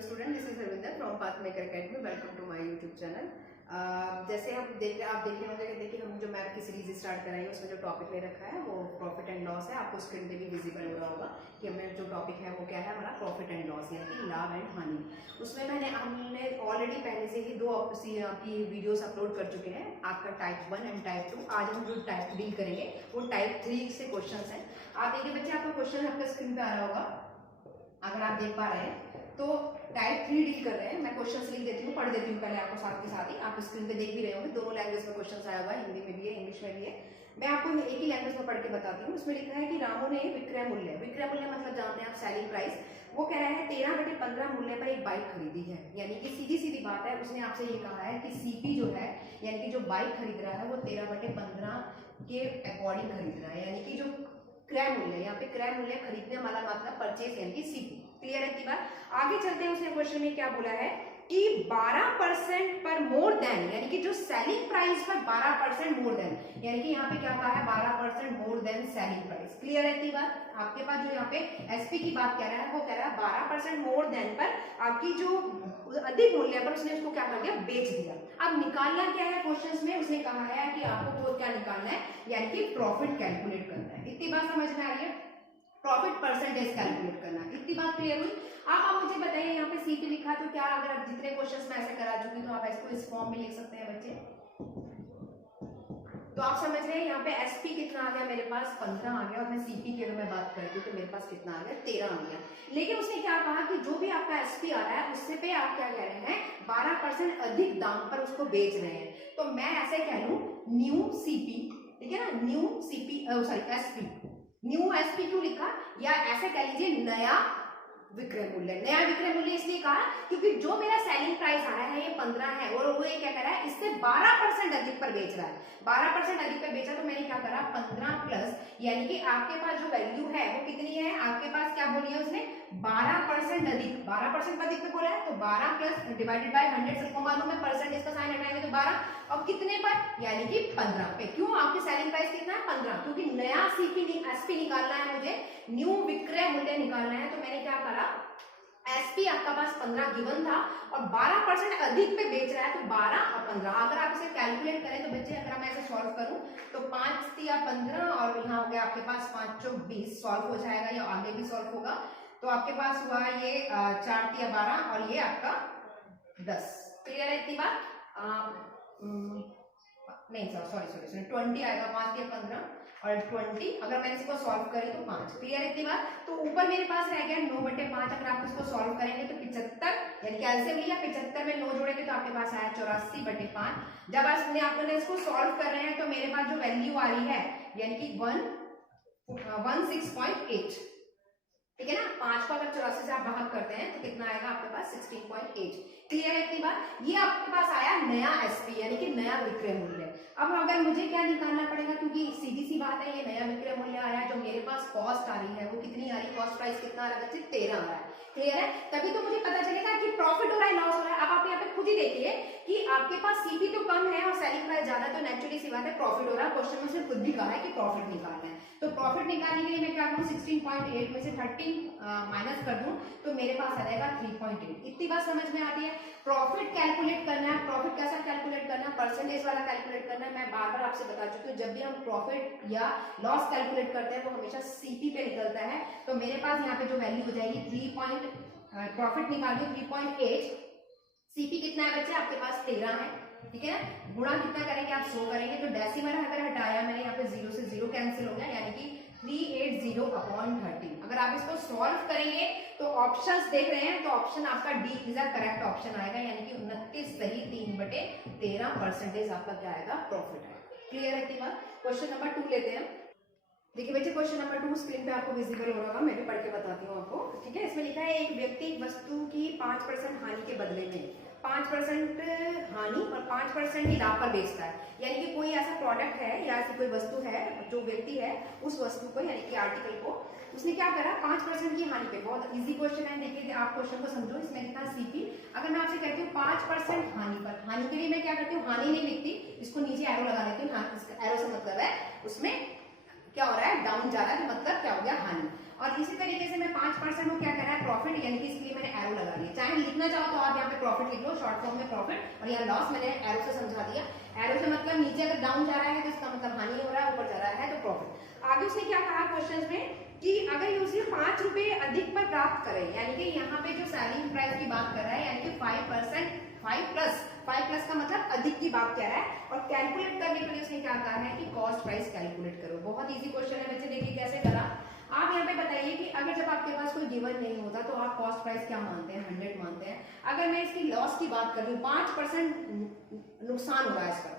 Hello student, this is Ravinder from Pathmaker Academy. Welcome to my YouTube channel. जैसे आप देख रहे होंगे कि देखिए हम जो मैथ की सीरीज स्टार्ट कराई है उसमें जो टॉपिक ले रखा है वो प्रॉफिट एंड लॉस है। आपको स्क्रीन पे भी विजिबल हो रहा होगा कि हमें जो टॉपिक है वो क्या है, हमारा प्रॉफिट एंड लॉस यानी कि लाभ एंड हानि। उसमें हमने ऑलरेडी पहले से ही दो आपकी वीडियोस अपलोड कर चुके हैं, आपका टाइप 1 एंड टाइप 2। आज हम जो टाइप डील करेंगे वो टाइप 3 से क्वेश्चन है। आप देखिए बच्चे, आपका क्वेश्चन आपका स्क्रीन पे आ रहा होगा, अगर आप देख पा रहे हैं तो टाइप 3 डील कर रहे हैं। मैं क्वेश्चंस लिख देती हूँ, पढ़ देती हूँ पहले आपको साथ के साथ ही। आप स्क्रीन पे देख भी रहे होंगे, दोनों लैंग्वेज में क्वेश्चंस आया हुआ है, हिंदी में भी है इंग्लिश में भी है। मैं आपको एक ही लैंग्वेज में पढ़ के बताती हूँ। उसमें लिखा है कि रामू ने विक्रय मूल्य मतलब जानते हैं आप सेलिंग प्राइस, वो कह रहा है 13/15 मूल्य पर एक बाइक खरीदी है। यानी कि सीधी सीधी बात है, उसने आपसे ये कहा है कि सीपी जो है यानी कि जो बाइक खरीद रहा है वो 13/15 के अकॉर्डिंग खरीद रहा है। यानी कि जो क्रय मूल्य, यहाँ पे क्रय मूल्य खरीदने वाला मतलब परचेज यानी कि सीपी। क्लियर है की बात? आगे चलते हैं, उसने क्वेश्चन में क्या बोला है कि 12% पर मोर देन, यानी कि जो सेलिंग प्राइस पर 12% मोर देन, यानी कि यहाँ पे क्या कहा है 12% more than selling price. Clear है की बात? आपके पास जो यहाँ पे एसपी की बात कह रहा है वो कह रहा है 12% मोर देन पर आपकी जो अधिक मूल्य पर उसने उसको क्या कर दिया, बेच दिया। अब निकालना क्या है क्वेश्चंस में, उसने कहा है कि आपको क्या निकालना है, यानी कि प्रॉफिट कैलकुलेट करना है। इतनी बात समझ में आ रही है? प्रॉफिट परसेंटेज कैलकुलेट करना है। इतनी बात क्लियर हुई? आप मुझे बताइए, यहाँ पे सीपी लिखा तो क्या, अगर आप जितने क्वेश्चंस में ऐसे करा चुकी तो आप इसको इस फॉर्म में लिख सकते हैं बच्चे। तो आप समझ रहे हैं यहाँ पे एसपी कितना आ गया, मेरे पास 15 आ गया, और मैं सीपी की अगर मैं बात करती हूँ तो मेरे पास कितना आ गया, 13 आ गया। लेकिन उसने क्या कहा कि जो भी आपका एसपी आ रहा है उससे पे आप क्या कह रहे हैं, 12% अधिक दाम पर उसको बेच रहे हैं। तो मैं ऐसे कह लूं न्यू सीपी, ठीक है ना, new CP sorry SP, new SP क्यों लिखा, या ऐसे कह लीजिए नया विक्रय मूल्य। नया विक्रय मूल्य इसलिए कहा क्योंकि जो मेरा सेलिंग प्राइस आ रहा है ये 15 है और वो ये क्या कर रहा है, इससे 12% अधिक पर बेच रहा है। 12% अधिक पर बेचा तो मैंने क्या करा, 15 प्लस, यानी कि आपके पास जो वैल्यू है वो कितनी है, आपके पास क्या बोली है उसने, 12% अधिक। 12% अधिक पे बोला है तो 12 प्लस डिवाइडेड बाय 100, सबको मालूम है परसेंटेज का साइन हटाएंगे तो 12, और कितने पर, यानी कि 15 पे। क्यों, आपकी सेलिंग प्राइस कितना है, 15, क्योंकि नया सीपी एसपी निकालना है मुझे, न्यू विक्रय मूल्य निकालना है। तो मैंने क्या करा, एसपी आपका पास 15 गिवन था और 12% अधिक पे बेच रहा है तो 12 और 15। अगर आप इसे कैलकुलेट करें तो बच्चे, अगर मैं इसे सॉल्व करूं तो 5 3 15 और यहाँ हो गया आपके पास 5 4 20, सॉल्व हो जाएगा या आगे भी सॉल्व होगा। तो आपके पास हुआ ये 4 3 12 और ये आपका 10। क्लियर है इतनी बात? नहीं सॉरी 20 आएगा, 5 3 15 और 20, अगर मैंने इसको सॉल्व करी तो 5। क्लियर है इतनी बात? तो ऊपर मेरे पास रह गया 9/5। अगर आप इसको सॉल्व करेंगे तो 75, यानी कि एलसीएम लिया 75 में 9 जोड़ेंगे तो आपके पास आया 84/5। जब आपने इसको सॉल्व कर रहे हैं तो मेरे पास जो वैल्यू आ रही है यानी कि 116.8, ठीक है ना। 5 को अगर 84 से आप भाग करते हैं तो कितना आएगा आपके पास, 16.8। क्लियर है इतनी बात? ये आपके पास आया नया एसपी यानी कि नया विक्रय मूल्य। अब अगर मुझे क्या निकालना पड़ेगा, क्योंकि सीधी सी बात है ये नया विक्रय मूल्य आया, जो मेरे पास कॉस्ट आ रही है वो कितनी आ रही है, कॉस्ट प्राइस कितना आ रहा है बच्चे, 13 आ रहा है। क्लियर है? तभी तो मुझे पता चलेगा कि प्रॉफिट हो रहा है लॉस हो रहा है। अब आप यहाँ पे खुद ही देखिए कि आपके पास सीपी तो कम है और सेलिंग प्राइस ज्यादा, तो नेचुरली सी बात है प्रॉफिट हो रहा है। क्वेश्चन में से खुद भी कहा है कि प्रॉफिट निकालना है, तो प्रॉफिट निकालने के लिए मैं क्या करूँ, 16.8 में से 13 माइनस कर दूं तो मेरे पास आ जाएगा 3.8। इतनी बात समझ में आती है? प्रॉफिट कैलकुलेट करना है, प्रॉफिट कैसा कैलकुलेट करना है, परसेंटेज वाला कैलकुलेट करना है। मैं बार बार आपसे बता चुकी हूँ, जब भी हम प्रॉफिट या लॉस कैलकुलेट करते हैं वो हमेशा सीपी पे निकलता है। तो मेरे पास यहाँ पे जो वैल्यू हो जाएगी प्रॉफिट निकालिए 3.8, सीपी कितना है बच्चे, आपके पास 13 है, ठीक है ना। गुणा कितना करेंगे, आप 100 करेंगे, तो डेसिमल अगर हटाया मैंने यहाँ पे 0 से 0 कैंसिल हो गया, यानी कि 380/13। अगर आप इसको सॉल्व करेंगे तो ऑप्शंस देख रहे हैं तो ऑप्शन आपका D is a correct option आएगा, यानी कि 29 सही 3/13% आपका क्या आएगा, प्रॉफिट है। क्लियर है कि बात? क्वेश्चन नंबर 2 लेते हैं। देखिए बच्चे, क्वेश्चन नंबर 2 स्क्रीन पे आपको विजिबल हो रहा होगा, मैं भी पढ़ के बताती हूँ आपको, ठीक है। इसमें लिखा है एक व्यक्ति वस्तु की 5% हानि के बदले में 5% हानि और 5% ही लाभ पर बेचता है। यानी कि कोई ऐसा प्रोडक्ट है या ऐसी कोई वस्तु है, जो व्यक्ति है उस वस्तु को यानी कि आर्टिकल को उसने क्या करा, 5% की हानि पे। बहुत इजी क्वेश्चन है, देखिए आप क्वेश्चन को समझो। इसमें लिखा सीपी, अगर मैं आपसे कहती हूँ 5% हानि पर, हानि के लिए मैं क्या करती हूँ, हानि नहीं लिखती, इसको नीचे एरो लगा लेती हूँ। एरो से मतलब है उसमें क्या हो रहा है, डाउन जा रहा है, मतलब क्या हो गया, हानि। और इसी तरीके से मैं 5% को क्या कह रहा है प्रॉफिट, यानी कि इसके लिए मैंने एरो लगा दिया। चाहे लिखना चाहो तो आप यहाँ पे प्रॉफिट लिख लो, शॉर्ट फॉर्म में प्रॉफिट, और यहाँ लॉस मैंने एरो से समझा दिया। एरो से मतलब नीचे अगर डाउन जा रहा है तो इसका मतलब हानि हो रहा है, ऊपर जा रहा है तो प्रॉफिट। आगे उसने क्या कहा क्वेश्चन में कि अगर यूजर 5 रुपए अधिक पर प्राप्त करे, यानी कि यहाँ पे जो सेलिंग प्राइस की बात कर रहा है, यानी कि 5%, 5 प्लस का मतलब अधिक की बात कह रहा है, और कैलकुलेट करने के लिए उसने क्या कहा है कि कॉस्ट प्राइस कैलकुलेट करो। बहुत इजी क्वेश्चन है बच्चे, देखिए कैसे करा। आप यहाँ पे बताइए कि अगर जब आपके पास कोई गिवन नहीं होता तो आप कॉस्ट प्राइस क्या मानते हैं, 100 मानते हैं। अगर मैं इसकी लॉस की बात कर रही हूँ, 5% नुकसान हो रहा है इसका,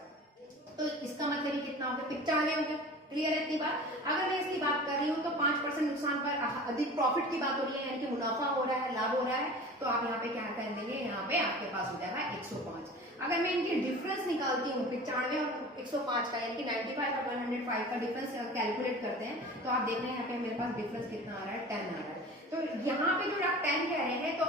तो इसका मतलब ये कितना हो गया, 95 हो गया। क्लियर है इतनी बात। अगर मैं इसकी बात कर रही हूँ तो 5% नुकसान पर अधिक प्रॉफिट की बात हो रही है, यानी कि मुनाफा हो रहा है, लाभ हो रहा है, तो आप यहाँ पे क्या कर देंगे, यहाँ पे आपके पास हो जाएगा 105। अगर मैं इनकी डिफरेंस निकालती हूँ 95 और 105 का, यानी कि 95 और 105 का डिफरेंस कैलकुलेट करते हैं, तो आप देख रहे हैं यहाँ पे मेरे पास डिफरेंस कितना आ रहा है, 10 आ रहा है। तो यहाँ पे जो आप 10 कह रहे हैं, तो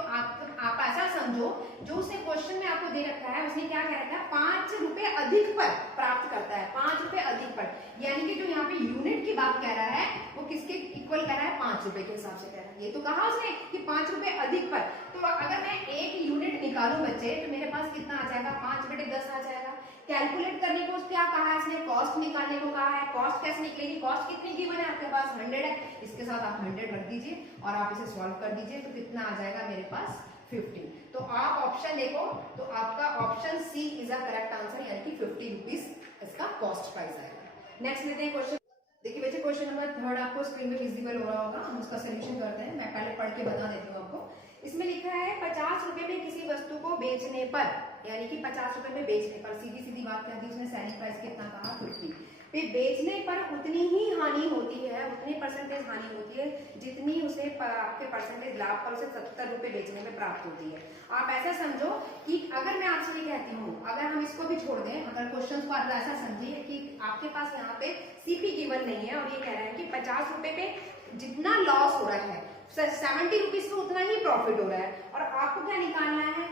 आप ऐसा समझो, जो उसने क्वेश्चन में आपको दे रखा है, उसने क्या कह रखा है, 5 रुपए अधिक पर प्राप्त करता है, 5 रुपए अधिक पर, यानी कि जो यहाँ पे यूनिट की बात कह रहा है वो किसके इक्वल कह रहा है, 5 रुपए के हिसाब से कह रहा है। ये तो कहा उसने कि 5 रुपए अधिक पर, तो अगर मैं एक यूनिट निकालूं बच्चे, तो मेरे पास कितना आ जाएगा, 5/10 आ जाएगा। कैलकुलेट करने को क्या कहा है इसने, कॉस्ट निकालने को कहा है। कॉस्ट कैसे निकलेगी, कॉस्ट कितनी गिवन है आपके पास, 100 है, इसके साथ आप 100 रख दीजिए और आप इसे सॉल्व कर दीजिए, तो कितना आ जाएगा मेरे पास 50। तो आप ऑप्शन देखो, तो आपका option c is a correct answer, यानी कि 50 रुपीज इसका कॉस्ट प्राइस आएगा। नेक्स्ट लेते हैं क्वेश्चन। देखिए बच्चे क्वेश्चन नंबर 3 आपको स्क्रीन में विजिबल हो रहा होगा, हम उसका सोल्यूशन करते हैं। मैं पहले पढ़ के बता देती हूँ आपको। इसमें लिखा है 50 रुपए में किसी वस्तु को बेचने पर, यानी कि 50 रुपए में बेचने पर, सीधी सीधी बात कर दी उसने, सेलिंग प्राइस कितना कहा 50 पे, बेचने पर उतनी ही हानि होती है, उतनी परसेंटेज हानि होती है जितनी उसे आपके परसेंटेज लाभ पर उसे 70 रुपए बेचने में प्राप्त होती है। आप ऐसा समझो कि अगर मैं आपसे ये कहती हूँ, अगर हम इसको भी छोड़ दें, अगर क्वेश्चन को आप ऐसा समझिए कि आपके पास यहाँ पे सीपी गिवन नहीं है और ये कह रहा है कि 50 रुपए पे जितना लॉस हो रहा है 70 रुपीज पे उतना ही प्रॉफिट हो रहा है, और आपको क्या निकालना है,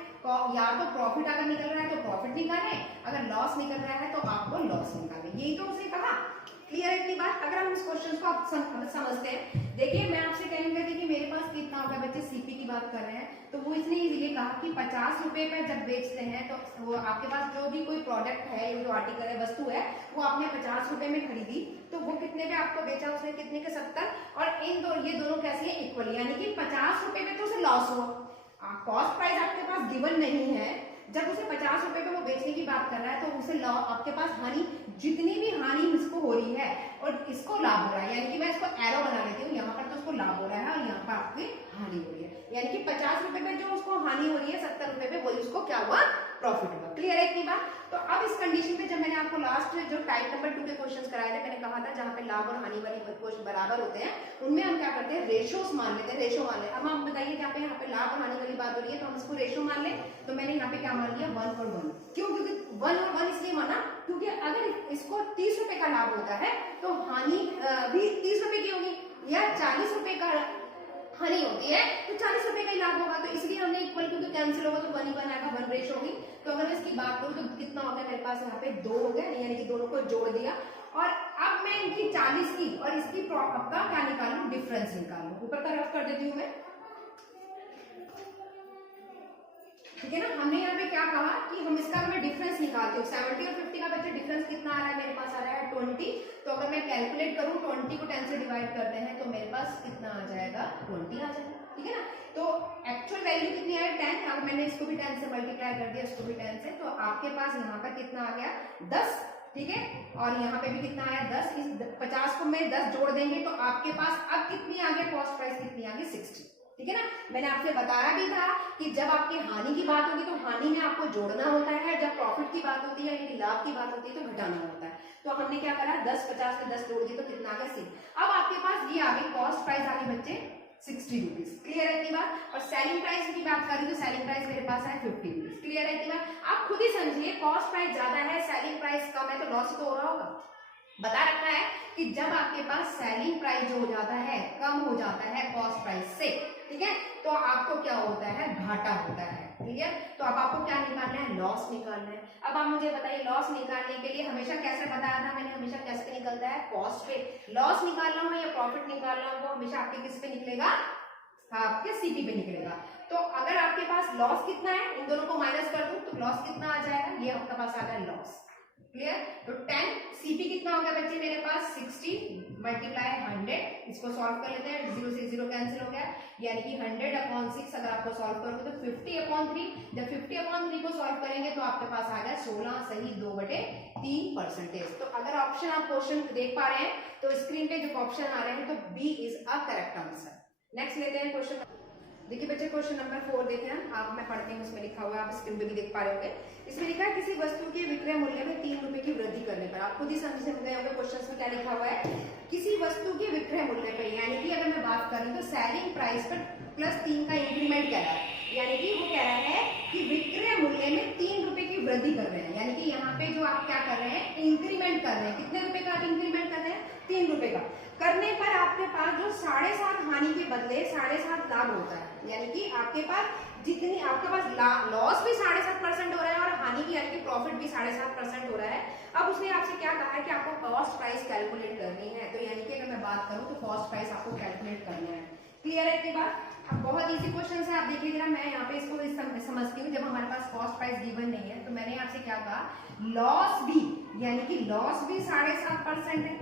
या तो प्रॉफिट अगर निकल रहा है तो प्रॉफिट निकाले, अगर लॉस निकल रहा है तो आपको लॉस निकाले। यही तो उसे कहा। क्लियर है इतनी बात। अगर हम इस क्वेश्चन को आप समझते हैं, देखिए मैं आपसे कहूंगा कि मेरे पास कितना होगा, बच्चे सीपी की बात कर रहे हैं, तो वो इसने ये कहा कि 50 रुपए पर जब बेचते हैं तो वो आपके पास जो भी कोई प्रोडक्ट है, जो आर्टिकल है, वस्तु है, वो आपने 50 रुपए में खरीदी, तो वो कितने पे आपको बेचा उसने, कितने के 70, और ये दोनों कैसे है, इक्वल, यानी कि 50 रुपए में तो उसे लॉस हुआ। कॉस्ट प्राइस आपके पास गिवन नहीं है, जब उसे 50 रुपए पे वो बेचने की बात कर रहा है, तो उसे आपके पास हानि, जितनी भी हानि इसको हो रही है और इसको लाभ हो रहा है, यानी कि मैं इसको एरो बना लेती हूँ, यहाँ पर तो उसको लाभ हो रहा है और यहाँ पर आपकी हानि हो रही है, यानी कि 50 रुपए पे जो उसको हानि हो रही है, 70 रुपए पे वही उसको क्या हुआ, प्रॉफिट हुआ। क्लियर है इतनी बात। तो अब इस कंडीशन पे जब मैंने आपको लास्ट जो टाइप नंबर 2 के क्वेश्चंस कराए थे, मैंने कहा था जहाँ पे लाभ और हानि वाली क्वेश्चन बराबर होते हैं, उनमें हम क्या करते हैं, रेशोस मान लेते हैं, रेशो मान लेते हैं। अब हम बताइए कि यहाँ पे लाभ और हानि वाली बात हो रही है, तो हम इसको रेशो मान लें, तो मैंने यहाँ पे क्या मान लिया, 1 और 1। क्यों, क्योंकि 1 और 1 इसलिए माना क्योंकि अगर इसको 30 रुपए का लाभ होता है तो हानि भी 30 रुपए की होगी, या 40 रुपए का हानि होती है तो 40 रुपए का ही लाभ होगा, तो इसलिए हमने इक्वल, क्योंकि कैंसिल होगा तो 1 ही 1 आएगा, 1 रेशो होगी। तो अगर मैं इसकी बात करूं तो कितना हो गया मेरे पास, यहाँ पे 2 हो गया, यानी कि दोनों को जोड़ दिया, और अब मैं इनकी 40 की और इसकी आपका क्या निकालू, डिफरेंस निकालू। ऊपर का रफ कर देती हूँ मैं, ठीक है ना। हमने यहाँ पे क्या कहा कि हम इसका मैं डिफरेंस निकालती हूँ, 70 और 50 का बच्चे डिफरेंस कितना आ रहा है, मेरे पास आ रहा है 20। तो अगर मैं कैलकुलेट करूँ, 20 को 10 से डिवाइड करते हैं तो मेरे पास कितना आ जाएगा, 20 आ जाएगा, ठीक है ना। तो एक्चुअल वैल्यू कितनी आई, 10। अगर मैंने इसको भी 10 से मल्टीप्लाई कर दिया, इसको भी 10 से, तो आपके पास यहाँ पर कितना आ गया, 10, ठीक है। और यहाँ पे भी कितना आया, 10। इस 50 को मैं 10 जोड़ देंगे तो आपके पास अब कितनी आ गई, कॉस्ट प्राइस कितनी आ गई, 60, ठीक है ना। मैंने आपसे बताया भी था कि जब आपकी हानि की बात होगी तो हानि में आपको जोड़ना होता है, जब प्रॉफिट की बात होती है, यानी लाभ की बात होती है, तो घटाना होता है। तो हमने क्या करा, 10 50 में 10 जोड़ दिए तो कितना आ गया, 6। अब आपके पास ये आ गई कॉस्ट प्राइस, आ गई बच्चे 60 रुपीज। क्लियर है इतनी बात। और सेलिंग प्राइस की बात करें तो सेलिंग प्राइस मेरे पास है 50 रुपीज। क्लियर है इतनी बात। आप खुद ही समझिए, कॉस्ट प्राइस ज्यादा है, सेलिंग प्राइस कम है, तो लॉस तो हो रहा होगा। बता रखा है कि जब आपके पास सेलिंग प्राइस जो हो जाता है, कम हो जाता है कॉस्ट प्राइस से, ठीक है, तो आपको क्या होता है, घाटा होता है। क्लियर, तो अब आपको क्या निकालना है, लॉस निकालना है। अब आप मुझे बताइए लॉस निकालने के लिए हमेशा कैसे बताया था मैंने, हमेशा कैसे निकलता है, कॉस्ट पे। लॉस निकालना हो या प्रॉफिट निकालना हो वो हमेशा आपके किस पे निकलेगा, आपके सीपी पे निकलेगा। तो अगर आपके पास लॉस कितना है, इन दोनों को माइनस कर दूं तो लॉस कितना आ जाएगा, ये आपके पास आ गया लॉस। क्लियर, तो 10 सीपी कितना हो गया बच्चे मेरे पास 60 मल्टीप्लाई 100, इसको सॉल्व कर लेते हैं, 0 से 0 कैंसिल हो गया, यानी कि 100/6 अगर आपको सॉल्व करोगे तो 50/3, जब 50/3 को सॉल्व करेंगे तो आपके पास आ गया 16 सही 2/3%। तो अगर ऑप्शन आप क्वेश्चन देख पा रहे हैं तो स्क्रीन पे जो ऑप्शन आ रहे हैं तो B is a correct answer. Next लेते हैं क्वेश्चन। देखिए बच्चे क्वेश्चन नंबर 4 देखें हम, आप मैं पढ़ती हूँ, उसमें लिखा हुआ है, आप स्क्रीन पे भी देख पा रहे होंगे। इसमें लिखा है किसी वस्तु के विक्रय मूल्य में 3 रुपए की वृद्धि करने पर, आप खुद ही समझ गए होंगे क्वेश्चन में क्या लिखा हुआ है, किसी वस्तु के विक्रय मूल्य पर, यानी कि अगर मैं बात करूँ तो सेलिंग प्राइस पर +3 का इंक्रीमेंट कह रहा है, यानी कि वो कह रहा है कि विक्रय मूल्य में 3 रुपए की वृद्धि कर रहे हैं, यानी कि यहाँ पे जो आप क्या कर रहे हैं, इंक्रीमेंट कर रहे हैं। कितने रुपए का आप इंक्रीमेंट कर रहे हैं, 3 रुपए का। करने पर आपके पास जो 7.5 हानि के बदले 7.5 लाभ होता है, यानी कि आपके पास जितनी आपके पास लॉस भी 7.5% हो रहा है और हानि भी यानी कि प्रॉफिट भी 7.5% हो रहा है। अब उसने आपसे क्या कहा है कि आपको कॉस्ट प्राइस कैलकुलेट करनी है, तो यानी कि अगर मैं बात करूं तो कॉस्ट प्राइस आपको कैलकुलेट करना है। क्लियर है इतनी बात, अब बहुत इजी क्वेश्चन है, आप देखिए जरा, मैं यहाँ पे इसको समझती हूँ। जब हमारे पास कॉस्ट प्राइस गिवन नहीं है तो मैंने आपसे क्या कहा, लॉस भी, यानी कि लॉस भी 7.5% है,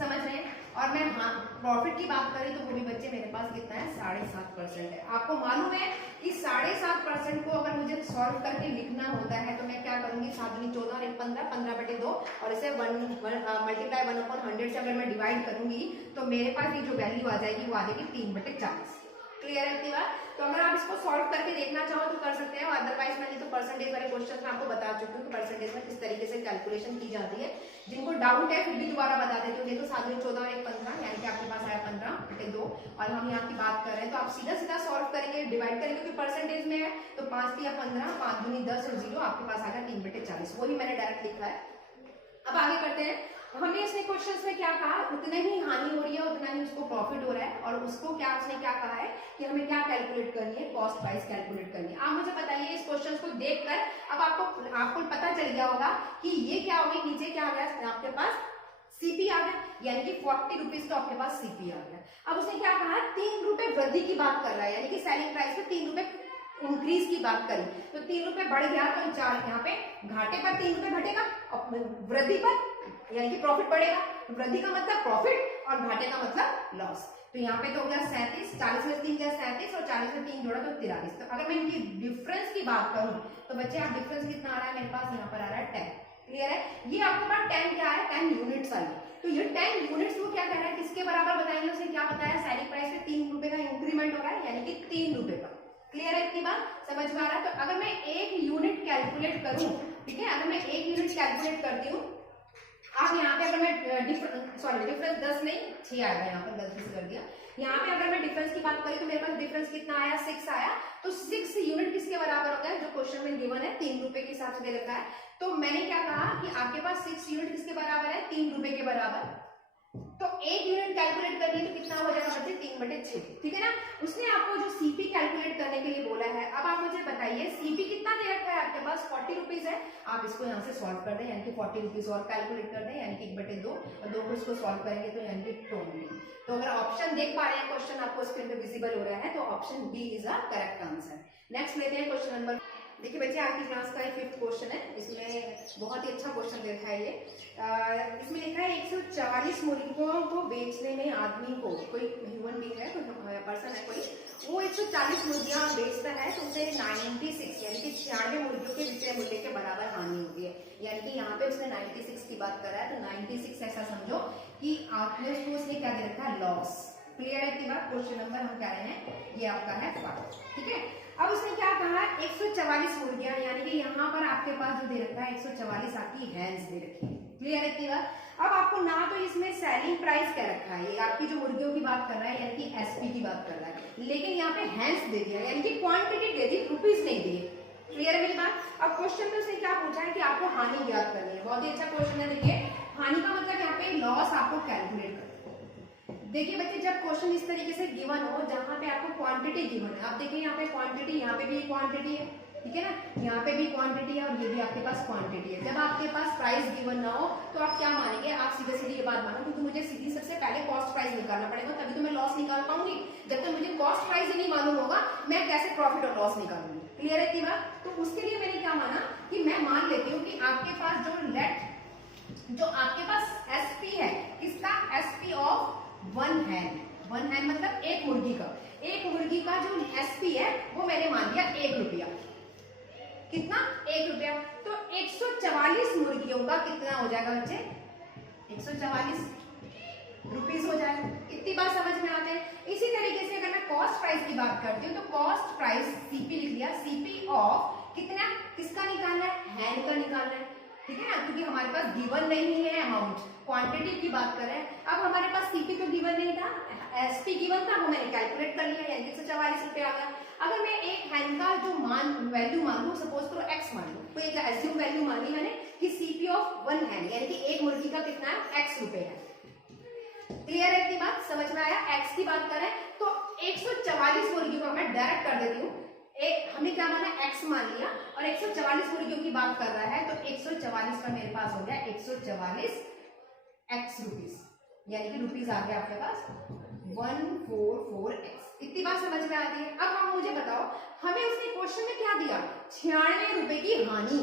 समझ रहे हैं, और मैं हाँ प्रॉफिट की बात करें तो वो भी बच्चे मेरे पास कितना है, 7.5% है। आपको मालूम है कि 7.5% को अगर मुझे सॉल्व करके लिखना होता है तो मैं क्या करूंगी, 7 दूनी 14 और 1 15, 15/2 और इसे मल्टीप्लाई 1/100 से अगर मैं डिवाइड करूंगी तो मेरे पास ये जो वैल्यू आ जाएगी वो आ जाएगी 3/40। क्लियर है इतनी बात, तो अगर आप इसको सॉल्व करके देखना चाहो तो कर सकते हैं, अदरवाइज मैंने तो परसेंटेज वाले क्वेश्चन में आपको बता चुकी हूँ कि परसेंटेज में किस तरीके से कैलकुलेशन की जाती है। जिनको डाउट है फिर भी दोबारा बता देती हूँ। देखो 7 दूनी 14 और 1 15, यानी कि आपके पास आया 15/2 और हम यहाँ की बात कर रहे हैं तो आप सीधा सीधा सॉल्व करेंगे, डिवाइड करेंगे क्योंकि परसेंटेज में है, तो 5 या 15, 5 दूनी 10 और 0 आपके पास आ गया 3/40, वही मैंने डायरेक्ट लिखा है। अब आगे करते हैं, हमने इसने क्वेश्चंस में क्या कहा, उतने ही हानि हो रही है उतना ही उसको प्रॉफिट हो रहा है, और उसको क्या उसने क्या कहा है कि हमें क्या कैलकुलेट करनी है, कॉस्ट प्राइस कैलकुलेट करनी है। आप मुझे बताइए इस क्वेश्चन को देखकर अब आपको पता चल गया होगा कि ये क्या होगी, नीचे क्या आ गया आपके पास, सीपी आ गया, यानी कि 40 रुपीज तो आपके पास सीपी आ गया। अब उसने क्या कहा, 3 रुपए वृद्धि की बात कर रहा है, यानी कि सेलिंग प्राइस में 3 रुपए इंक्रीज की बात करी, तो 3 रुपए बढ़ गया तो 4 यहाँ पे घाटे पर 3 रुपए घटेगा और वृद्धि पर यानी कि प्रॉफिट बढ़ेगा, तो वृद्धि का मतलब प्रॉफिट और घाटे का मतलब लॉस। तो यहाँ पे तो हो गया 37, 40 में 3 गया 37 और 40 में 3 जोड़ा तो 43। तो अगर मैं इनकी डिफरेंस की बात करूं तो बच्चे आप डिफरेंस कितना आ रहा है मेरे पास, यहाँ पर आ रहा है 10। क्लियर है, ये आपके पास 10 क्या है, 10 यूनिट्स आई, तो ये 10 यूनिट्स वो क्या कह रहा है, किसके बराबर बताएंगे, उसने क्या बताया, सेलिंग प्राइस में 3 रुपए का इंक्रीमेंट हो रहा है, यानी कि 3 रुपए का। क्लियर है इतनी बात, समझ में आ रहा है। तो अगर मैं 1 यूनिट कैलकुलेट करूं, ठीक है, अगर मैं 1 यूनिट कैलकुलेट करती हूँ, आप यहाँ पे अगर मैं डिफरेंस 10 नहीं 6 आएगा, यहाँ पर गलती से कर दिया। यहाँ पे अगर मैं डिफरेंस की बात करूँ तो मेरे पास डिफरेंस कितना आया, 6 आया, तो 6 यूनिट किसके बराबर हो गया, जो क्वेश्चन में गिवन है 3 रुपए के हिसाब से दे रखा है। तो मैंने क्या कहा कि आपके पास 6 यूनिट किसके बराबर है, 3 रुपए के बराबर। तो 1 यूनिट कैलकुलेट करिए तो कितना हो जाएगा बच्चे, 3/6, ठीक है ना। उसने आपको जो सीपी कैलकुलेट करने के लिए बोला है, अब आप मुझे बताइए सीपी कितना दे रखा है आपके पास, 40 रुपीज है। आप इसको यहाँ से सॉल्व कर दें, यानी कि 40 रुपीज और कैलकुलेट कर दें, यानी कि 1/2 और 2 को इसको सॉल्व करेंगे तो यानी कि 20। तो अगर ऑप्शन देख पा रहे हैं, क्वेश्चन आपको स्क्रीन पे विजिबल हो रहा है, तो option b is a correct answer. Next लेते हैं क्वेश्चन नंबर, देखिए बच्चे आज की क्लास का 5th क्वेश्चन है, इसमें बहुत ही अच्छा क्वेश्चन लिखा है ये। इसमें लिखा है 140 मुर्गियों को बेचने में आदमी को, कोई ह्यूमन बीइंग है, कोई पर्सन है कोई, वो 140 मुर्गियां बेचता है तो उसे 96 यानी कि 96 मुर्गियों के विक्रय मूल्य के बराबर हानि होती है, यानी कि यहाँ पे उसने 96 की बात कर रहा है, तो 96 ऐसा समझो कि आपने उसने क्या दे रखा है, लॉस। क्लियर है कि बात, क्वेश्चन नंबर हम कह रहे हैं ये आपका है 5, ठीक है। अब उसने क्या कहा, 144 मुर्गियां, यानी कि यहाँ पर आपके पास जो दे रखा है 144 आपकी हैंस दे रखी है। क्लियर है कि बात, अब आपको ना तो इसमें सेलिंग प्राइस कह रखा है, ये आपकी जो मुर्गियों की बात कर रहा है यानी कि एसपी की बात कर रहा है, लेकिन यहाँ पे हैंस दे दिया, यानी कि क्वांटिटी दे दी, रुपीज नहीं दिए। क्लियर है मेरी बात। अब क्वेश्चन में उसने क्या पूछा है कि आपको हानि ज्ञात करनी है, बहुत ही अच्छा क्वेश्चन है। देखिए हानि का मतलब यहाँ पे लॉस आपको कैलकुलेट करना है, देखिए बच्चे, जब क्वेश्चन इस तरीके से गिवन हो जहां पे आपको क्वांटिटी गिवन है, आप देखिए यहाँ पे क्वांटिटी, यहाँ पे भी क्वांटिटी है, ठीक है ना, यहाँ पे भी क्वांटिटी है और ये भी आपके पास क्वांटिटी है। जब आपके पास प्राइस गिवन ना हो तो आप क्या मानेंगे, आप सीधे सीधे ये बात मानो, क्योंकि मुझे सीधी सबसे पहले कॉस्ट प्राइस निकालना पड़ेगा, तभी तो मैं लॉस निकाल पाऊंगी। जब तक मुझे कॉस्ट प्राइस ही नहीं मालूम होगा मैं कैसे प्रॉफिट और लॉस निकालूंगी। क्लियर है इतनी बात? तो उसके लिए मैंने क्या माना कि मैं मान लेती हूँ कि आपके पास जो आपके पास एसपी है, किसका? SP of one hand. One hand मतलब एक मुर्गी का, एक मुर्गी का जो एसपी है वो मैंने मान लिया 1 रुपया। कितना? 1 रुपया। तो 144 मुर्गियों का कितना हो जाएगा बच्चे? 144 रुपीस हो जाएगा। इतनी बात समझ में आते हैं। इसी तरीके से अगर मैं कॉस्ट प्राइस की बात करती हूँ तो कॉस्ट प्राइस सीपी लिख लिया, सीपी ऑफ कितना, किसका निकालना है? हैंड का निकालना है, ठीक है ना, क्योंकि हमारे पास गिवन नहीं है अमाउंट, क्वांटिटी की बात कर रहे हैं। अब हमारे पास सीपी तो गिवन नहीं था, एसपी गिवन था, वो मैंने कैलकुलेट कर लिया, यानी 144 रुपये आ गया। अगर मैं एक हैंड का जो वैल्यू मान लूं, सपोज करो एक्स मान लूं, तो एक एज्यूम वैल्यू मान ली मैंने कि सीपी ऑफ वन हैंड यानी कि एक मुर्गी का कितना है? एक्स रुपए है। क्लियर है इतनी बात? समझ में आया? एक्स की बात करें तो 144 मुर्गियों को मैं डायरेक्ट कर देती हूँ, हमने क्या माना? एक्स मान लिया, और 144 मुर्गियों की बात कर रहा है तो 144 का मेरे पास हो गया 144 एक्स रुपीस, यानी कि रुपीस आ गया आपके पास 144x। इतनी बात समझ में आती है? अब हम मुझे बताओ, हमें उसने क्वेश्चन में क्या दिया? 96 रुपए की हानि,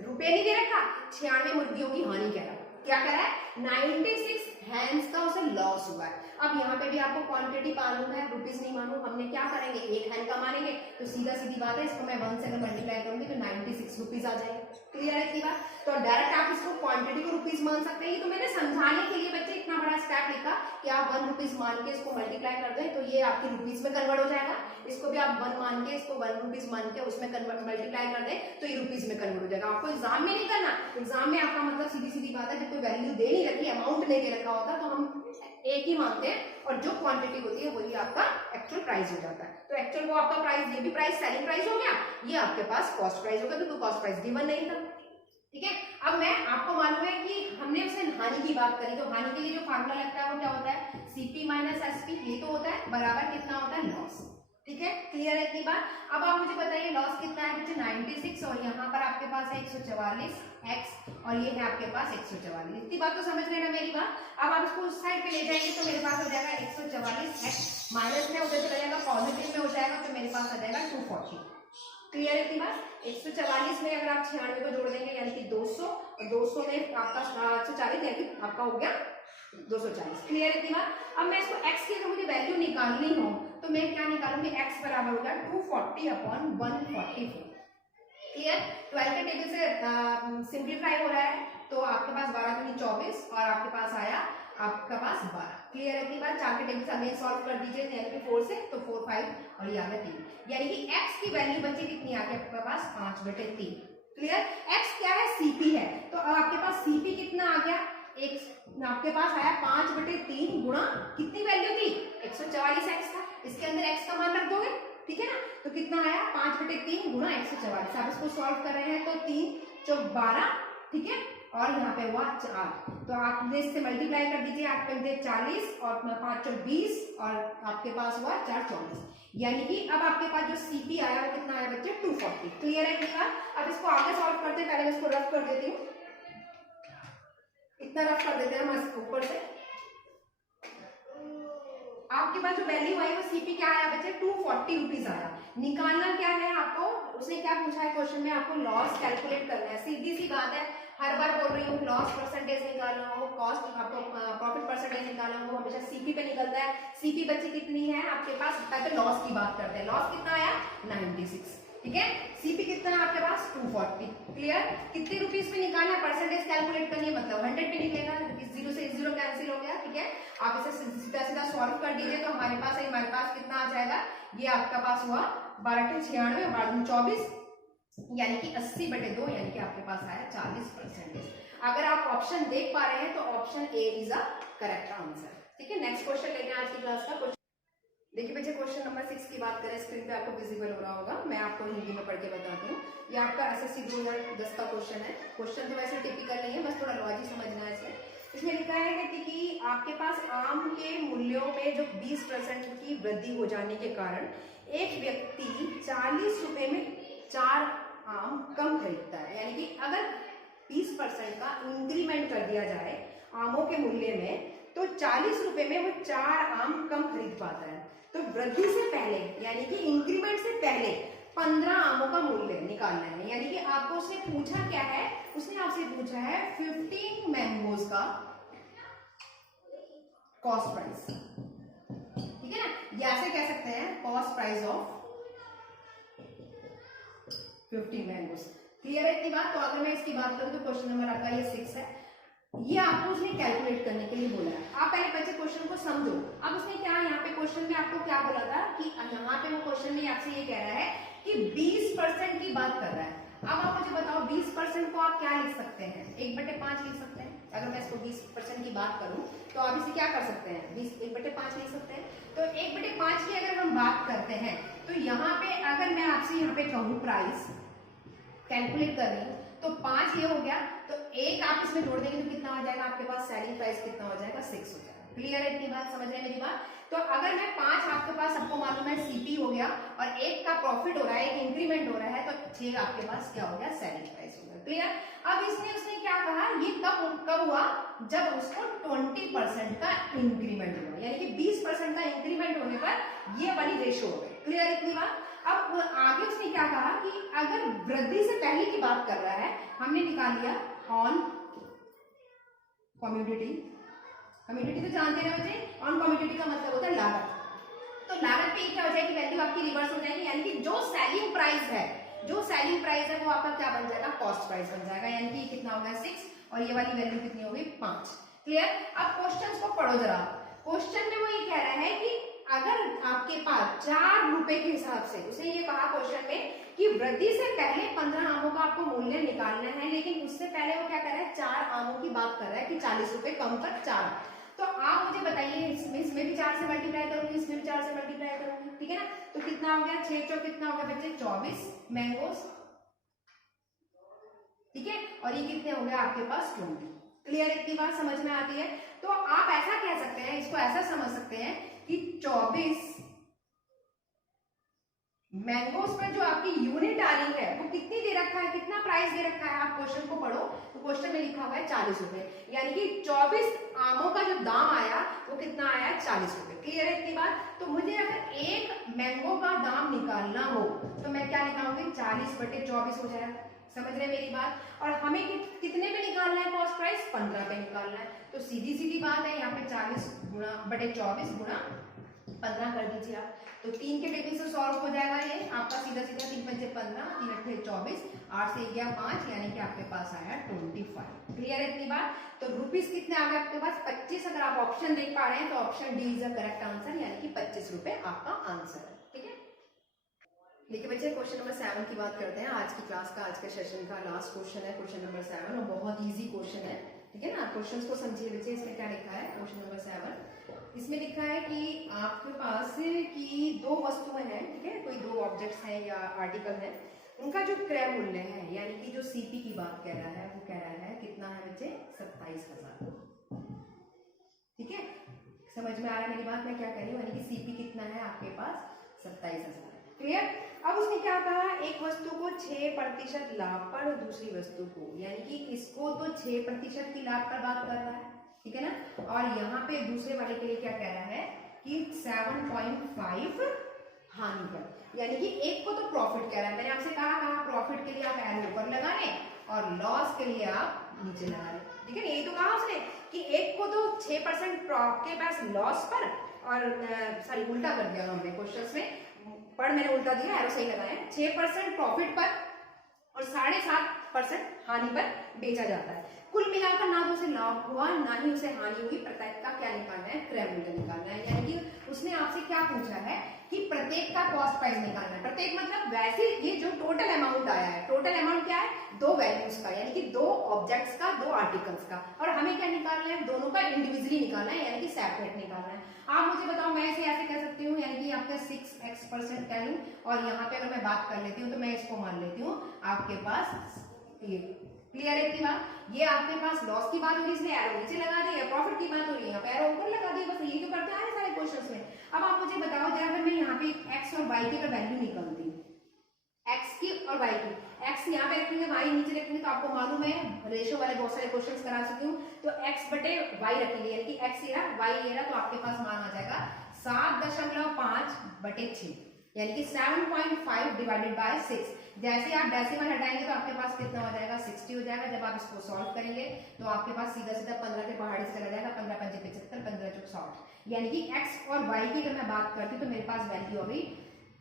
रुपए नहीं दे रखा, 96 मुर्गियों की हानि कह रहा। क्या कह रहा है? 96 हैंड्स का उसे लॉस हुआ है। अब यहाँ पे भी आपको क्वांटिटी मालूम है, रुपीस नहीं मालूम, हमने क्या करेंगे? एक हैंड का मानेंगे, तो सीधा सीधी बात है, इसको मैं 1 से अगर मल्टीप्लाई करूंगी तो 96 रुपीस आ जाएंगे। क्लियर है इतनी बात? तो डायरेक्ट आप इसको क्वांटिटी को रुपीस मान सकते हैं। तो मैंने समझाने के लिए बच्चे इतना बड़ा स्टेप लिखा कि आप 1 रुपीस मान के इसको मल्टीप्लाई कर दें तो ये आपकी रुपीस में कन्वर्ट हो जाएगा। इसको भी आप 1 मान के, इसको 1 रुपीस मान के उसमें कन्वर्ट मल्टीप्लाई कर दें तो ये रुपीस में कन्वर्ट हो जाएगा। आपको एग्जाम में नहीं करना, एग्जाम में आपका मतलब सीधी सीधी बात है, जब कोई वैल्यू दे नहीं रखी, अमाउंट लेके रखा होता तो हम एक ही मानते हैं और जो क्वांटिटी होती है वही आपका एक्चुअल प्राइस हो जाता है। तो एक्चुअल वो आपका प्राइस, ये भी प्राइस सेलिंग प्राइस हो गया, ये आपके पास कॉस्ट प्राइस होगा क्योंकि कॉस्ट प्राइस गिवन नहीं था। ठीक है, अब मैं आपको मालूम है कि हमने उसे हानि की बात करी, तो हानि के लिए जो फार्मूला लगता है वो क्या होता है? सीपी माइनस एसपी, ये तो होता है बराबर कितना होता है? लॉस। ठीक है, क्लियर है इतनी बात? अब आप मुझे बताइए लॉस कितना है बच्चे? 96, और यहाँ पर आपके पास है 144 एक्स और ये है आपके पास 144। इतनी बात तो समझ लेना मेरी बात। अब आप इसको उस साइड पे ले जाएंगे तो मेरे पास हो जाएगा 144 एक्स, माइनस में उधर चला जाएगा, पॉजिटिव में हो जाएगा तो मेरे पास आ जाएगा 240। क्लियर है इतनी बात? 144 में अगर आप 96 को जोड़ देंगे यानी कि 200, और 200 में आपका 140 यानी कि आपका हो गया 240। क्लियर है इतनी बात? अब मैं इसको x की अगर मुझे वैल्यू निकालनी हो तो मैं क्या निकालूंगी? x बराबर होगा 240 अपॉन 144। क्लियर? 12 के टेबल से सिंप्लीफाई हो रहा है तो आपके पास 12 दूनी 24 और आपके पास आया आपका पास 12। क्लियर है इतनी बात? 4 के टेबल से अगेन सॉल्व कर दीजिए, यानी कि 4 से तो 4 5 और ये आ गया 3, यानी कि x की वैल्यू बच्चे कितनी आ गई आपके पास? 5/3। क्लियर? x क्या है? cp है, तो अब आपके पास cp कितना आ गया? एक आपके पास आया 5/3 गुणा कितनी वैल्यू थी? 144 एक्स का, इसके अंदर x का मान रख दोगे, ठीक है ना, तो कितना आया? 5/3 गुणा 144। आप इसको सॉल्व कर रहे हैं तो 3 चौक 12, ठीक है, और यहाँ पे हुआ 4, तो आप इससे मल्टीप्लाई कर दीजिए, 8 पंजे 40 और 5 चौक 20 और आपके पास हुआ 4 44, यानी कि अब आपके पास जो सीपी आया वो कितना आया बच्चे? 240। क्लियर है इतना? अब इसको आगे सॉल्व करते हैं, पहले मैं इसको रफ कर देती हूँ, इतना रफ कर देते हैं हम ऊपर से। आपके पास जो वैल्यू आई वो सीपी क्या आया बच्चे? 240 रुपीज आया। निकालना क्या है आपको? उसने क्या पूछा है क्वेश्चन में? आपको लॉस कैलकुलेट करना है। सीधी सी बात है, हर बार बोल रही हूँ, लॉस परसेंटेज निकालना हो, कॉस्ट आपको प्रॉफिट परसेंटेज निकालना हो, हमेशा सीपी पे निकलता है। सीपी बच्चे कितनी है आपके पास? पहले लॉस की बात करते हैं। लॉस कितना आया? 96। ठीक है, सीपी कितना है आपके पास? 240। क्लियर? कितने रुपीस में निकालना है? परसेंटेज कैलकुलेट करनी है, मतलब 100 पे निकलेगा, 0 से 0 कैंसिल हो गया। ठीक है, आप इसे सीधा सीधा सॉल्व कर दीजिए तो हमारे पास कितना आ जाएगा? ये आपका पास हुआ 12×96 12×24, यानी कि 80/2, यानी कि आपके पास आया 40%। अगर आप ऑप्शन देख पा रहे हैं तो option A is a correct answer. ठीक है, नेक्स्ट क्वेश्चन लेते हैं आज की क्लास का। देखिए बच्चे, क्वेश्चन नंबर 6 की बात करें, स्क्रीन पे आपको विजिबल हो रहा होगा, मैं आपको हिंदी में पढ़ के बताती हूँ। ये आपका एसएससी 2010 का क्वेश्चन है। क्वेश्चन तो वैसे टिपिकल नहीं है, बस थोड़ा लॉजिक समझना है इसमें। इसमें लिखा है कि आपके पास आम के मूल्यों में जो 20% की वृद्धि हो जाने के कारण एक व्यक्ति 40 रुपए में 4 आम कम खरीदता है। यानी कि अगर 20% का इंक्रीमेंट कर दिया जाए आमों के मूल्य में तो 40 रुपए में वो 4 आम कम खरीद पाता है। तो वृद्धि से पहले यानी कि इंक्रीमेंट से पहले 15 आमों का मूल्य निकालना है। यानी कि आपको उसने पूछा क्या है, उसने आपसे पूछा है 15 मैंगोज का कॉस्ट प्राइस, ठीक है ना, या ऐसे कह सकते हैं cost price of 15 mangoes. Clear है इतनी बात? तो अगर मैं इसकी बात करूं तो क्वेश्चन नंबर आपका ये 6 है। ये आपको उसने कैलकुलेट करने के लिए बोला है। आप पहले बच्चे क्वेश्चन को समझो। अब उसने क्या यहाँ पे क्वेश्चन में आपको क्या बोला था कि यहाँ पे वो क्वेश्चन में आपसे ये कह रहा है कि 20% की बात कर रहा है। अब आप मुझे बताओ 20% को आप क्या लिख सकते हैं? 1/5 लिख सकते हैं। अगर मैं इसको 20% की बात करूं तो आप इसे क्या कर सकते हैं? 1/5 लिख सकते हैं। तो 1/5 की अगर हम बात करते हैं तो यहाँ पे अगर मैं आपसे यहाँ पे कहूँ प्राइस कैलकुलेट कर रही हूँ तो 5 ये हो गया, तो 1 आप इसमें जोड़ देंगे तो कितना हो जाएगा आपके पास? सेलिंग प्राइस कितना हो जाएगा? 6 हो जाएगा। क्लियर है इतनी बात? समझ रहे हैं मेरी बात? तो अगर मैं 5 आपके पास सबको मालूम है सीपी हो गया और 1 का प्रॉफिट हो रहा है, 1 इंक्रीमेंट हो रहा है, तो 6 आपके पास क्या हो गया? सेलिंग प्राइस हो गया। क्लियर? अब उसने क्या कहा, ये कब हुआ? जब उसको 20% का इंक्रीमेंट हुआ, यानी कि 20% का इंक्रीमेंट होने पर ये वाली रेशो हो गई। क्लियर इतनी बात? अब आगे उसने क्या कहा कि अगर वृद्धि से पहले की बात कर रहा है, हमने निकाल लिया ऑन कमोडिटी। कमोडिटी तो जानते हैं बच्चे, ऑन कमोडिटी का मतलब होता है लागत। तो लागत पे क्या हो जाएगी? वैल्यू आपकी रिवर्स हो जाएगी, यानी कि जो सेलिंग प्राइस है वो आपका क्या बन जाएगा? कॉस्ट प्राइस बन जाएगा। यानी कि कितना हो गया? 6 और ये वाली वैल्यू कितनी हो गई? 5। क्लियर? अब क्वेश्चन को पढ़ो जरा। क्वेश्चन में वो ये कह रहा है कि अगर आपके पास 4 रुपए के हिसाब से, उसने ये कहा क्वेश्चन में कि वृद्धि से पहले 15 आमों का आपको मूल्य निकालना है, लेकिन उससे पहले वो क्या कर रहा है? 4 आमों की बात कर रहा है कि 40 रुपए कम कर 4। तो आप मुझे बताइए, इसमें भी 4 से मल्टीप्लाई करूंगी, इसमें भी 4 से मल्टीप्लाई करूंगी, ठीक है ना? तो कितना हो गया? 6 चौक कितना हो गया बच्चे? 24 मैंगोस, ठीक है, और ये कितने हो गए आपके पास? 20। क्लियर इतनी बात समझ में आती है? तो आप ऐसा कह सकते हैं, इसको ऐसा समझ सकते हैं कि 24 मैंगोस पर जो आपकी यूनिट आ रही है वो कितनी दे रखा है, कितना प्राइस दे रखा है? आप क्वेश्चन को पढ़ो तो क्वेश्चन में लिखा हुआ है 40 रुपए, यानी कि 24 आमों का जो दाम आया वो कितना आया? 40 रुपए। क्लियर है इतनी बात? तो मुझे अगर एक मैंगो का दाम निकालना हो तो मैं क्या निकालूंगी? 40/24 हो जाएगा। समझ रहे मेरी बात? और हमें कितने में निकालना है कॉस्ट प्राइस? 15 पे निकालना है। तो सीधी सीधी बात है, यहाँ पे 40/24 गुणा 15 कर दीजिए आप, तो 3 के टेबल से सॉल्व हो जाएगा ये आपका सीधा सीधा। 3 × 5 = 15, 3 × 8 = 24, 8 से गया 5, यानी कि आपके पास आया 25। क्लियर है इतनी बात? तो रुपीस कितने आ गए आपके पास? 25। अगर आप ऑप्शन देख पा रहे हैं तो option D is the correct answer, यानी कि 25 रुपए आपका आंसर है। ठीक है, देखिए बच्चे क्वेश्चन नंबर 7 की बात करते हैं। आज की क्लास का, आज के सेशन का लास्ट क्वेश्चन है क्वेश्चन नंबर 7, और बहुत इजी क्वेश्चन है। ठीक है ना, क्वेश्चंस को समझिए बच्चे। इसमें क्या लिखा है? क्वेश्चन नंबर 7, इसमें लिखा है कि आपके पास की 2 वस्तुएं हैं, ठीक है, कोई 2 ऑब्जेक्ट्स हैं या आर्टिकल है, उनका जो क्रय मूल्य है, यानी कि जो सीपी की बात कह रहा है, वो कह रहा है कितना है बच्चे? 27,000। ठीक है, समझ में आ रहा है मेरी बात? मैं क्या कह रही हूँ, यानी कि सीपी कितना है आपके पास? 27,000। क्लियर? अब उसने क्या कहा? एक वस्तु को 6% लाभ पर और दूसरी वस्तु को, यानी कि इसको तो 6% की लाभ पर बात कर रहा है, ठीक है ना, और यहाँ पे दूसरे वाले के लिए क्या कह रहा है कि 7.5 हानि पर, यानी कि एक को तो प्रॉफिट कह रहा है। मैंने आपसे कहा प्रॉफिट के लिए आप एरो ऊपर लगा लें और लॉस के लिए आप नीचे लगा लें। ठीक है, यही तो कहा उसने कि एक को तो 6% आपके पास लॉस पर, और सॉरी उल्टा कर दिया हमने क्वेश्चन में, पर मैंने उल्टा दिया, एरो सही लगाया, 6% प्रॉफिट पर और 7.5% हानि पर बेचा जाता है। कुल मिलाकर ना तो उसे लाभ हुआ ना ही उसे हानि हुई। प्रत्येक का क्या निकालना है? क्रय मूल्य निकालना है। यानी कि उसने आपसे क्या पूछा है कि प्रत्येक का कॉस्ट प्राइस निकालना है। प्रत्येक मतलब वैसे ये जो टोटल अमाउंट आया है, टोटल अमाउंट क्या है? 2 वैल्यूज का, यानी कि 2 ऑब्जेक्ट्स का, 2 आर्टिकल्स का, और हमें क्या निकालना है? दोनों का इंडिविजुअली निकालना है, यानी कि सेपरेट निकालना है। आप मुझे बताओ, मैं इसे ऐसे कह सकती हूँ, यानी कि आपका 6x% कह लूं, और यहाँ पे अगर मैं बात कर लेती हूँ तो मैं इसको मान लेती हूँ आपके पास ये क्लियर है इतनी बात। ये आपके पास लॉस की बात हो रही है इसलिए एरो नीचे लगा दी, या प्रॉफिट की बात हो रही है यहाँ पे एरो ऊपर लगा दी, बस यही तो करते हैं सारे क्वेश्चंस में। अब आप मुझे बताओ जरा, अगर मैं यहाँ पे एक्स और वाई की अगर वैल्यू निकालती हूँ, एक्स की और वाई की, एक्स यहाँ पे रखेंगे वाई नीचे रखेंगे, तो आपको मालूम है रेशो वाले बहुत सारे क्वेश्चंस करा चुकी हूँ, तो एक्स बटे वाई रखेंगे, यानी कि एक्स ये रहा वाई ये रहा, तो आपके पास मान आ जाएगा 7.5 बटे 6, यानी कि 7.5 डिवाइडेड बाय 6। जैसे आप डेसिमल हटाएंगे तो आपके पास कितना हो जाएगा 60 हो जाएगा। जब आप इसको सॉल्व करेंगे तो आपके पास सीधा सीधा 15 के पहाड़ी से चला जाएगा, 15 पंजे 75, 15 चौक 60, यानी कि एक्स और वाई की अगर मैं बात करती हूँ तो मेरे पास वैल्यू अभी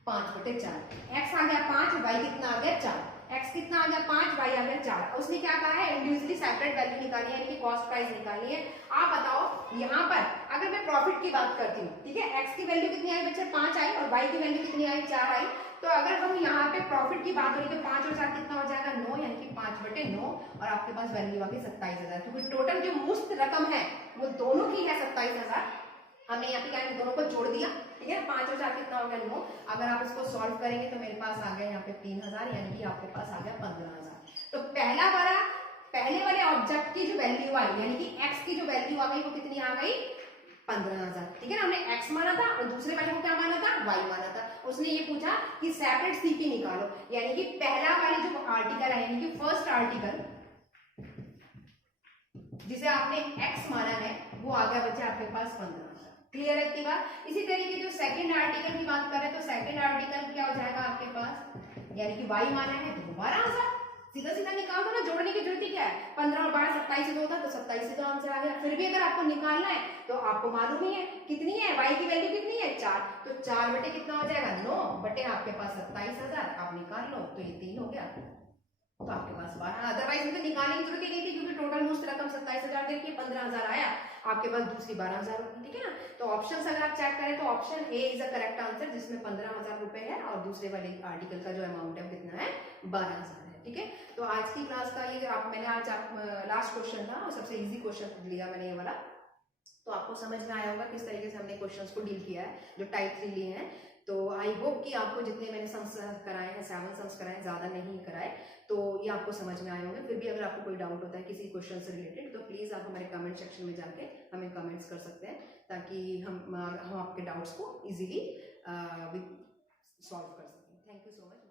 5/4। एक्स आ गया 5, वाई कितना आ गया 4, एक्स कितना आ गया 5, वाई आ गया 4। उसने क्या कहा है इंडिविजुअली सेपरेट वैल्यू निकालनी है, यानी कि कॉस्ट प्राइस निकालनी है। आप बताओ यहाँ पर अगर मैं प्रॉफिट की बात करती हूँ, ठीक है, एक्स की वैल्यू कितनी आई बच्चे 5 आई, और वाई की वैल्यू कितनी आई 4 आई, तो अगर हम यहाँ पे प्रॉफिट की बात हो रही तो 5 और 4 कितना हो जाएगा 9, यानी कि 5/9, और आपके पास वैल्यू आ गई 27,000, क्योंकि टोटल जो मुफ्त रकम है वो दोनों की है 27,000। हमने यहाँ पे क्या दोनों को जोड़ दिया, ठीक है, 5 और 4 कितना हो गया 9। अगर आप इसको सॉल्व करेंगे तो मेरे पास आ गया यहाँ पे 3,000, यानी कि आपके पास आ गया 15,000। तो पहले वाले ऑब्जेक्ट की जो वैल्यू आई, यानी कि एक्स की जो वैल्यू आ गई वो कितनी आ गई 15,000, ठीक है ना। हमने एक्स माना था और दूसरे वाले को क्या माना था वाई माना था। उसने ये पूछा कि सेपरेट सीपी निकालो, यानी कि पहला वाली जो आर्टिकल है, यानी कि फर्स्ट आर्टिकल जिसे आपने एक्स माना है वो आ गया बच्चे आपके पास 15,000। क्लियर है इतनी बात। इसी तरीके जो सेकंड आर्टिकल की बात करें तो सेकंड आर्टिकल क्या हो जाएगा आपके पास, यानी कि वाई माना है तो 12,000, सीधा सीधा निकाल दो ना, जोड़ने की जरूरत ही क्या है, 15 और 12 27 से 2 होता तो 27 से तो आंसर आ गया। फिर भी अगर आपको निकालना है तो आपको मालूम ही है कितनी है, वाई की वैल्यू कितनी है 4, तो 4 बटे कितना हो जाएगा 9 बटे आपके पास 27,000, आप निकाल लो तो ये 3 हो गया, तो आपके पास 12। अदरवाइज इनको निकालने की जरूरत ही नहीं थी, क्योंकि टोटल मुफ्त रकम 27,000 देखिए 15,000 आया, आपके पास दूसरी 12,000 होगी, ठीक है ना। तो ऑप्शन अगर आप चेक करें तो option A is a correct answer, जिसमें 15,000 रुपए है और दूसरे वाले आर्टिकल का जो अमाउंट है कितना है 12,000 है, ठीक है। तो आज की क्लास का ये मैंने आज लास्ट क्वेश्चन था और सबसे इजी क्वेश्चन लिया मैंने ये वाला, तो आपको समझ में आया होगा किस तरीके से हमने क्वेश्चंस को डील किया है जो टाइप 3 लिए हैं। तो आई होप कि आपको जितने मैंने सम्स कराए हैं 7 सम्स कराए, ज्यादा नहीं कराए, तो ये आपको समझ में आए होंगे। फिर भी अगर आपको कोई डाउट होता है किसी क्वेश्चन से रिलेटेड तो प्लीज आप हमारे कमेंट सेक्शन में जाके हमें कमेंट्स कर सकते हैं, ताकि हम आपके डाउट्स को इजीली सॉल्व कर सकें। Thank you so much.